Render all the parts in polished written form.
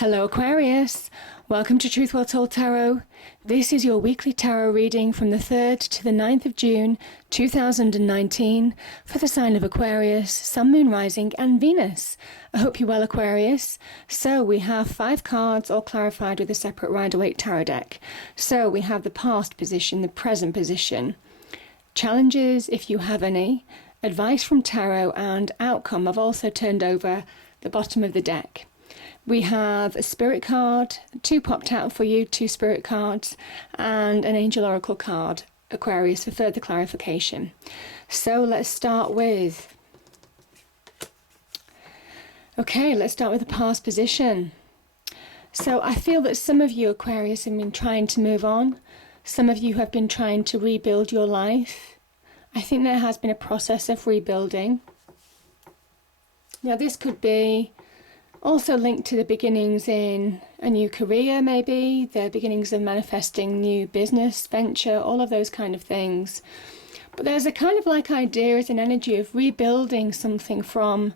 Hello Aquarius, welcome to Truth Well Told Tarot. This is your weekly tarot reading from the 3rd to the 9th of June 2019 for the sign of Aquarius, Sun, Moon, Rising and Venus. I hope you're well, Aquarius. So we have 5 cards all clarified with a separate Rider-Waite tarot deck. So we have the past position, the present position, challenges if you have any, advice from tarot and outcome. I've also turned over the bottom of the deck. We have a spirit card, 2 popped out for you, 2 spirit cards, and an angel oracle card, Aquarius, for further clarification. So let's start with, let's start with the past position. So I feel that some of you, Aquarius, have been trying to move on. Some of you have been trying to rebuild your life. I think there has been a process of rebuilding. Now this could be also linked to the beginnings in a new career, maybe, the beginnings of manifesting new business venture, all of those kind of things. But there's a kind of like idea as an energy of rebuilding something from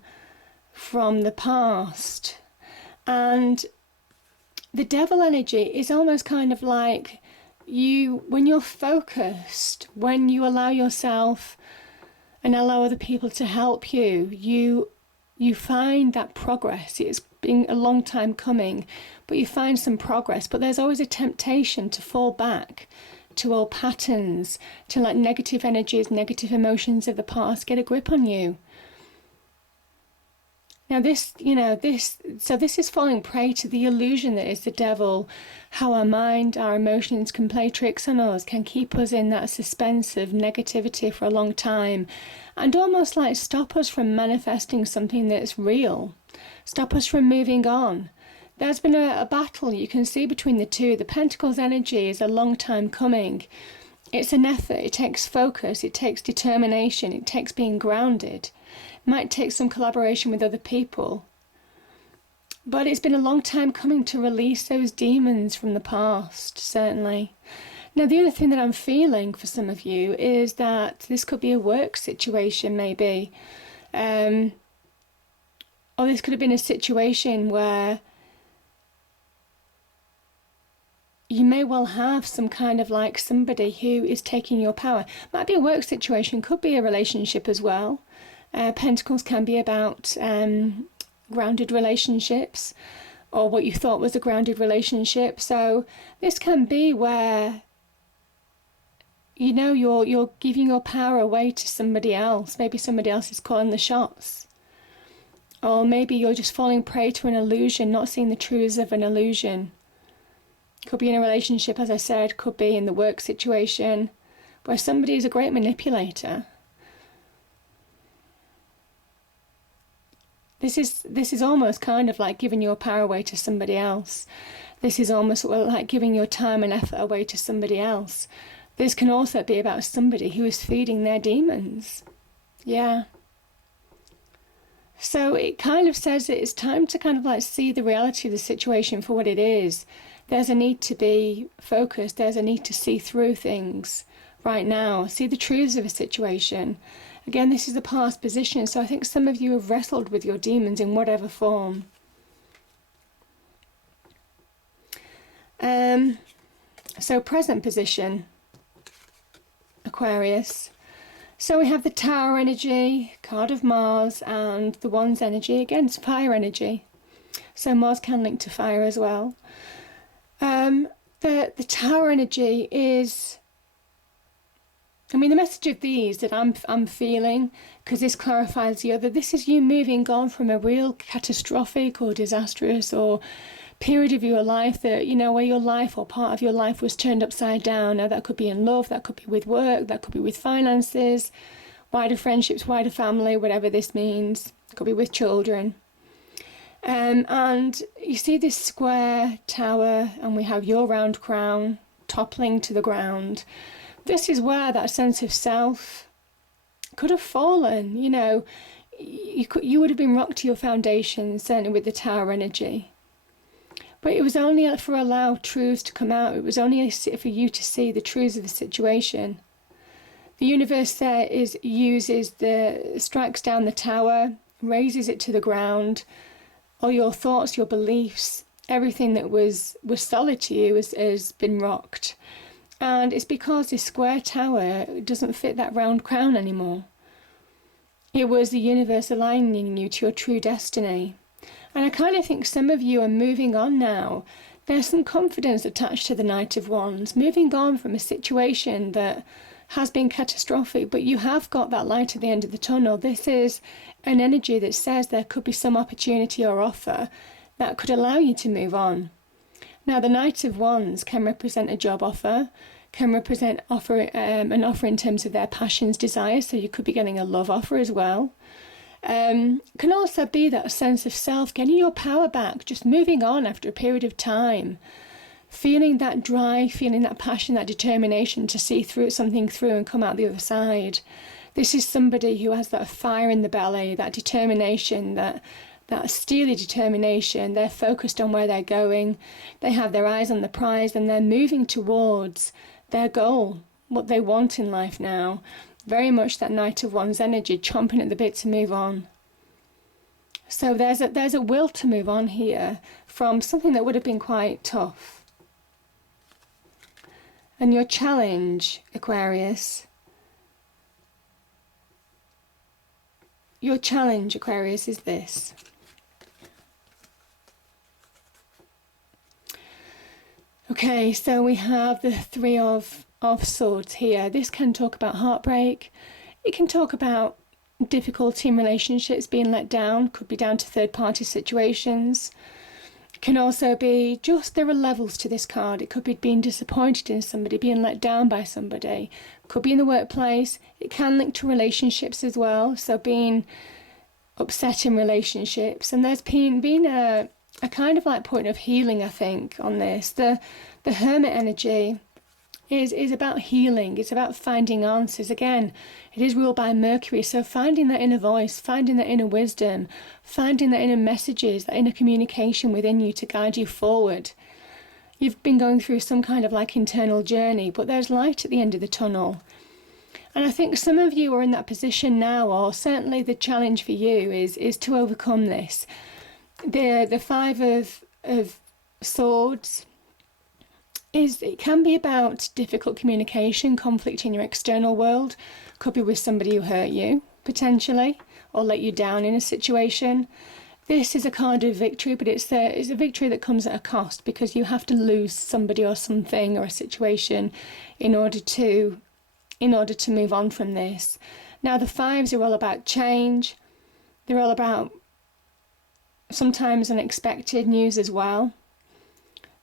the past. And the devil energy is almost kind of like when you're focused, when you allow yourself and allow other people to help you find that progress. It's been a long time coming, but you find some progress. But there's always a temptation to fall back to old patterns, to let negative energies, negative emotions of the past get a grip on you. Now this is falling prey to the illusion that is the devil, how our mind, our emotions can play tricks on us, can keep us in that suspense of negativity for a long time, and almost like stop us from manifesting something that's real, stop us from moving on. There's been a battle you can see between the two. The Pentacles energy is a long time coming. It's an effort, it takes focus, it takes determination, it takes being grounded. It might take some collaboration with other people. But it's been a long time coming to release those demons from the past, certainly. Now the other thing that I'm feeling for some of you is that this could be a work situation maybe. Or this could have been a situation where you may well have some kind of like somebody who is taking your power. Might be a work situation, could be a relationship as well. Pentacles can be about grounded relationships, or what you thought was a grounded relationship. So this can be where you're giving your power away to somebody else. Maybe somebody else is calling the shots. Or maybe you're just falling prey to an illusion, not seeing the truths of an illusion. Could be in a relationship, as I said, could be in the work situation, where somebody is a great manipulator. This is almost kind of like giving your power away to somebody else. This is almost like giving your time and effort away to somebody else. This can also be about somebody who is feeding their demons. Yeah. So it kind of says that it's time to kind of like see the reality of the situation for what it is. There's a need to be focused. There's a need to see through things right now. See the truths of a situation. Again, this is the past position. So I think some of you have wrestled with your demons in whatever form. So present position, Aquarius. So we have the Tower energy, card of Mars, and the Wands energy, against fire energy. So Mars can link to fire as well. The Tower energy is, the message of these that I'm feeling, because this clarifies the other, this is you moving on from a real catastrophic or disastrous or period of your life that, where your life or part of your life was turned upside down. Now that could be in love, that could be with work, that could be with finances, wider friendships, wider family, whatever this means. It could be with children. And you see this square tower, and we have your round crown toppling to the ground. This is where that sense of self could have fallen. You would have been rocked to your foundation, certainly with the Tower energy. But it was only for allow truths to come out. It was only for you to see the truths of the situation. The universe there strikes down the tower, raises it to the ground. All your thoughts, your beliefs, Everything that was solid to you has been rocked. And it's because this square tower doesn't fit that round crown anymore. It was the universe aligning you to your true destiny. And I kind of think some of you are moving on now. There's some confidence attached to the Knight of Wands, moving on from a situation that has been catastrophic, but you have got that light at the end of the tunnel. This is an energy that says there could be some opportunity or offer that could allow you to move on. Now, the Knight of Wands can represent a job offer, can represent an offer in terms of their passions, desires, so you could be getting a love offer as well. Can also be that sense of self, getting your power back, just moving on after a period of time, feeling that drive, feeling that passion, that determination to see through something through and come out the other side. This is somebody who has that fire in the belly, that determination, that steely determination. They're focused on where they're going. They have their eyes on the prize and they're moving towards their goal, what they want in life now. Very much that Knight of Wands energy, chomping at the bit to move on. So there's a will to move on here from something that would have been quite tough. And your challenge, Aquarius, is this. Okay, so we have the Three of Swords here. This can talk about heartbreak. It can talk about difficulty in relationships, being let down. Could be down to third-party situations. Can also be just, there are levels to this card. It could be being disappointed in somebody, being let down by somebody. Could be in the workplace. It can link to relationships as well. So being upset in relationships. And there's been a kind of like point of healing, I think, on this. The Hermit energy is about healing. It's about finding answers. Again, it is ruled by Mercury, so finding that inner voice, finding that inner wisdom, finding that inner messages, that inner communication within you to guide you forward. You've been going through some kind of like internal journey, but there's light at the end of the tunnel. And I think some of you are in that position now, or certainly the challenge for you is to overcome this. The Five of Swords, it can be about difficult communication, conflict in your external world. Could be with somebody who hurt you, potentially, or let you down in a situation. This is a card of victory, but it's a victory that comes at a cost, because you have to lose somebody or something or a situation in order to move on from this. Now, the fives are all about change. They're all about sometimes unexpected news as well.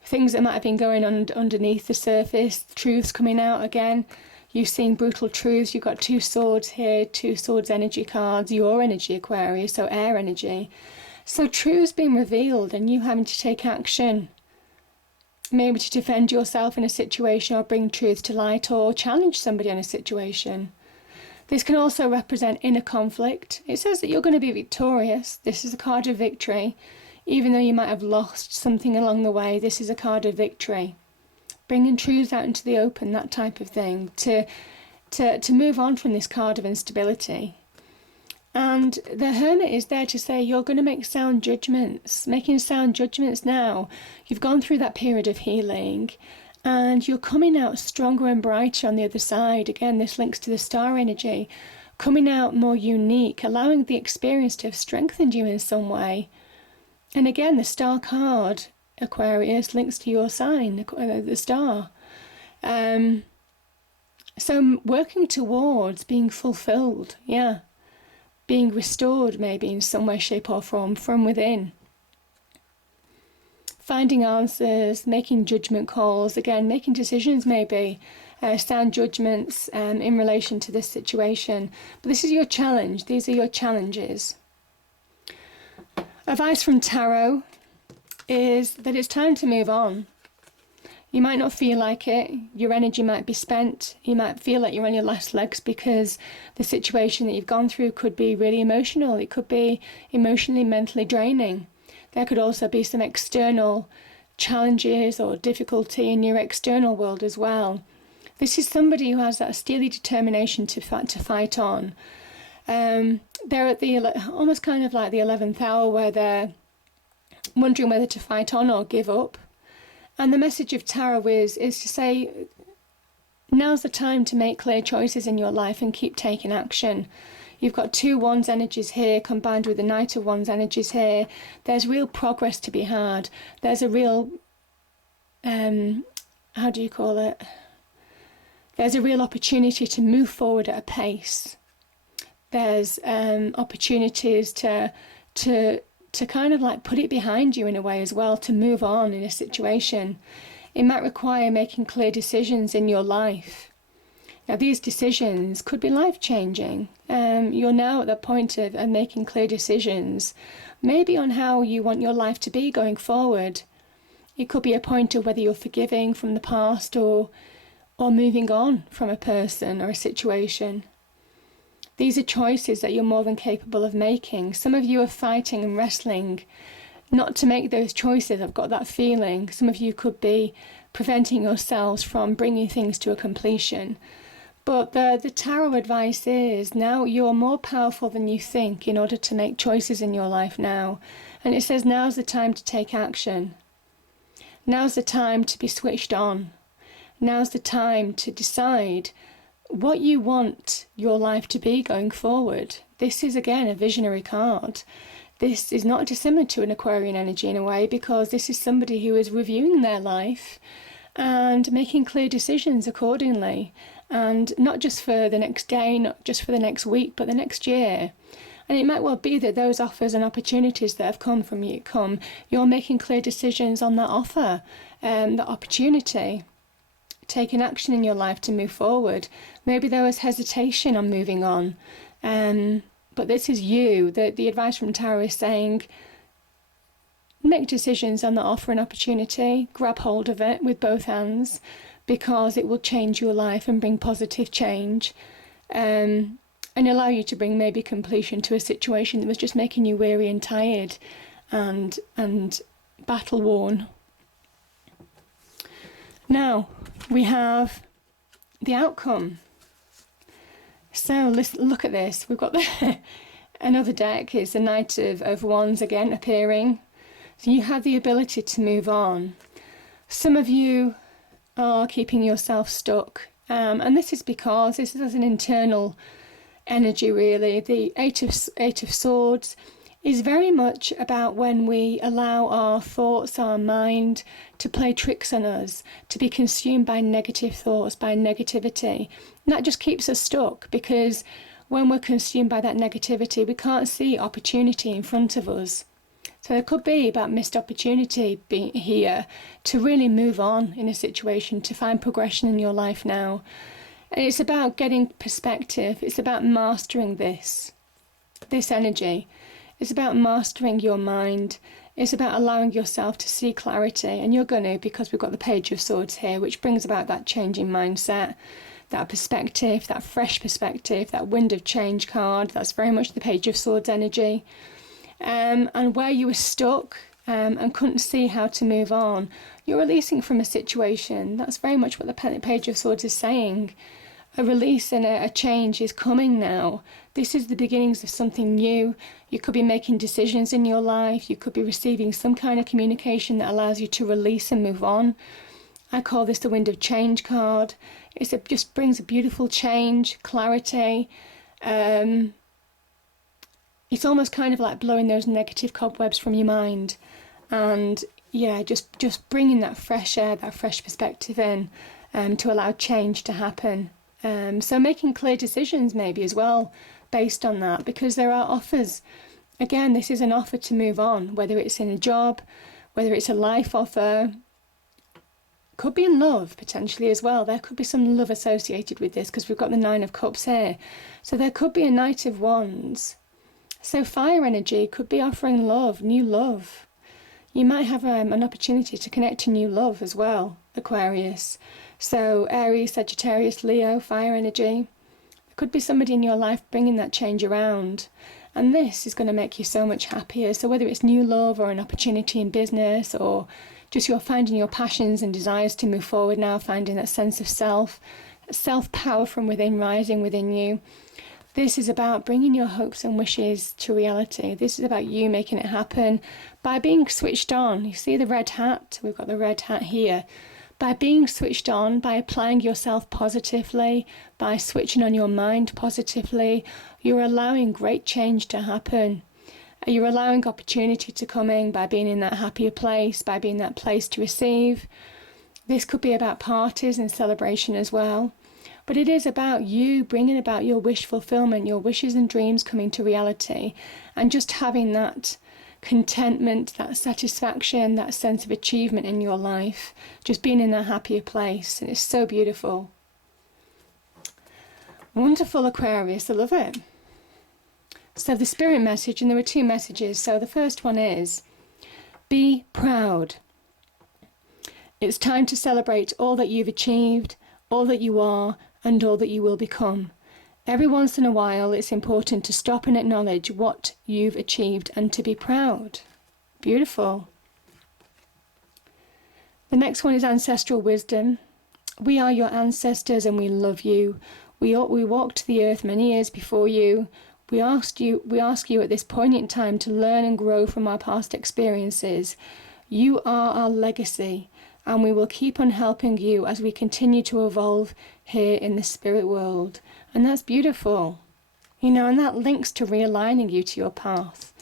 Things that might have been going on underneath the surface, truths coming out again. You've seen brutal truths. You've got two swords here, two swords energy cards, your energy, Aquarius, so air energy. So truths being revealed and you having to take action. Maybe to defend yourself in a situation or bring truth to light or challenge somebody in a situation. This can also represent inner conflict. It says that you're going to be victorious. This is a card of victory. Even though you might have lost something along the way, this is a card of victory. Bringing truths out into the open, that type of thing, to move on from this card of instability. And the Hermit is there to say you're going to make sound judgments, making sound judgments now. You've gone through that period of healing and you're coming out stronger and brighter on the other side. Again, this links to the star energy. Coming out more unique, allowing the experience to have strengthened you in some way. And again, the star card, Aquarius, links to your sign, the star. So working towards being fulfilled, yeah. Being restored maybe in some way, shape or form from within. Finding answers, making judgment calls, again, making decisions maybe, sound judgments in relation to this situation. But this is your challenge. These are your challenges. Advice from Tarot is that it's time to move on. You might not feel like it. Your energy might be spent. You might feel like you're on your last legs because the situation that you've gone through could be really emotional. It could be emotionally, mentally draining. There could also be some external challenges or difficulty in your external world as well. This is somebody who has that steely determination to fight on. They're at the almost kind of like the 11th hour where they're wondering whether to fight on or give up. And the message of tarot is to say, now's the time to make clear choices in your life and keep taking action. You've got 2 Wands energies here combined with the Knight of Wands energies here. There's real progress to be had. There's a real, how do you call it? There's a real opportunity to move forward at a pace. There's opportunities to kind of like put it behind you in a way as well, to move on in a situation. It might require making clear decisions in your life. Now, these decisions could be life-changing. You're now at the point of making clear decisions, maybe on how you want your life to be going forward. It could be a point of whether you're forgiving from the past or moving on from a person or a situation. These are choices that you're more than capable of making. Some of you are fighting and wrestling not to make those choices. I've got that feeling. Some of you could be preventing yourselves from bringing things to a completion. But the tarot advice is, now you're more powerful than you think in order to make choices in your life now. And it says now's the time to take action. Now's the time to be switched on. Now's the time to decide what you want your life to be going forward. This is, again, a visionary card. This is not dissimilar to an Aquarian energy in a way, because this is somebody who is reviewing their life and making clear decisions accordingly. And not just for the next day, not just for the next week, but the next year. And it might well be that those offers and opportunities that have come from you, you're making clear decisions on that offer, that opportunity, taking action in your life to move forward. Maybe there was hesitation on moving on, but this is you. The advice from tarot is saying, make decisions on the offer and opportunity, grab hold of it with both hands, because it will change your life and bring positive change, and allow you to bring maybe completion to a situation that was just making you weary and tired and battle worn. Now we have the outcome. So let's look at this. We've got another deck. It's the Knight of Wands again appearing. So you have the ability to move on. Some of you are keeping yourself stuck, and this is because this is an internal energy, really. The Eight of Swords is very much about when we allow our thoughts, our mind, to play tricks on us, to be consumed by negative thoughts, by negativity. And that just keeps us stuck, because when we're consumed by that negativity, we can't see opportunity in front of us. So there could be about missed opportunity being here to really move on in a situation, to find progression in your life now. And it's about getting perspective. It's about mastering this energy. It's about mastering your mind. It's about allowing yourself to see clarity. And you're going to, because we've got the Page of Swords here, which brings about that changing mindset, that perspective, that fresh perspective, that wind of change card. That's very much the Page of Swords energy. And where you were stuck and couldn't see how to move on, you're releasing from a situation. That's very much what the Page of Swords is saying. A release and a change is coming now. This is the beginnings of something new. You could be making decisions in your life. You could be receiving some kind of communication that allows you to release and move on. I call this the Wind of Change card. It just brings a beautiful change, clarity. It's almost kind of like blowing those negative cobwebs from your mind, and yeah, just bringing that fresh air, that fresh perspective in, to allow change to happen. So making clear decisions maybe as well based on that, because there are offers. Again, this is an offer to move on, whether it's in a job, whether it's a life offer. Could be in love potentially as well. There could be some love associated with this, because we've got the Nine of Cups here. So there could be a Knight of Wands. So fire energy could be offering love, new love. You might have an opportunity to connect to new love as well, Aquarius. So Aries, Sagittarius, Leo, fire energy. There could be somebody in your life bringing that change around. And this is going to make you so much happier. So whether it's new love or an opportunity in business, or just you're finding your passions and desires to move forward now, finding that sense of self-power from within rising within you. This is about bringing your hopes and wishes to reality. This is about you making it happen by being switched on. You see the red hat? We've got the red hat here. By being switched on, by applying yourself positively, by switching on your mind positively, you're allowing great change to happen. You're allowing opportunity to come in by being in that happier place, by being that place to receive. This could be about parties and celebration as well. But it is about you bringing about your wish fulfillment, your wishes and dreams coming to reality, and just having that contentment, that satisfaction, that sense of achievement in your life, just being in that happier place. And it's so beautiful. Wonderful, Aquarius. I love it. So the spirit message, and there were two messages. So the first one is, be proud. It's time to celebrate all that you've achieved, all that you are, and all that you will become. Every once in a while, it's important to stop and acknowledge what you've achieved and to be proud. Beautiful. The next one is ancestral wisdom. We are your ancestors and we love you. We walked the earth many years before you. We ask you at this poignant time to learn and grow from our past experiences. You are our legacy, and we will keep on helping you as we continue to evolve here in the spirit world. And that's beautiful. And that links to realigning you to your path.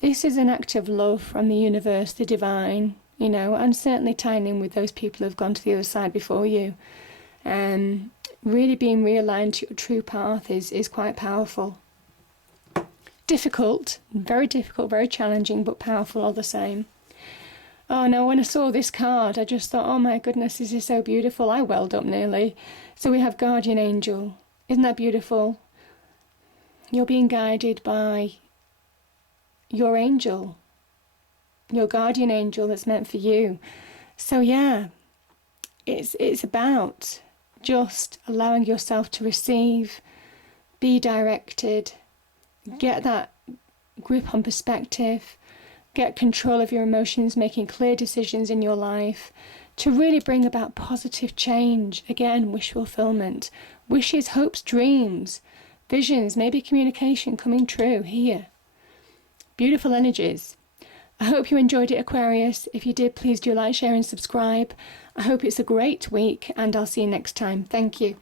This is an act of love from the universe, the divine, and certainly tying in with those people who've gone to the other side before you. Really being realigned to your true path is quite powerful. Difficult, very challenging, but powerful all the same. Oh no, when I saw this card, I just thought, oh my goodness, this is so beautiful. I welled up nearly. So we have guardian angel. Isn't that beautiful? You're being guided by your angel, your guardian angel that's meant for you. So yeah, it's about just allowing yourself to receive, be directed, get that grip on perspective, get control of your emotions, making clear decisions in your life to really bring about positive change. Again, wish fulfillment, wishes, hopes, dreams, visions, maybe communication coming true here. Beautiful energies. I hope you enjoyed it, Aquarius. If you did, please do like, share and subscribe. I hope it's a great week and I'll see you next time. Thank you.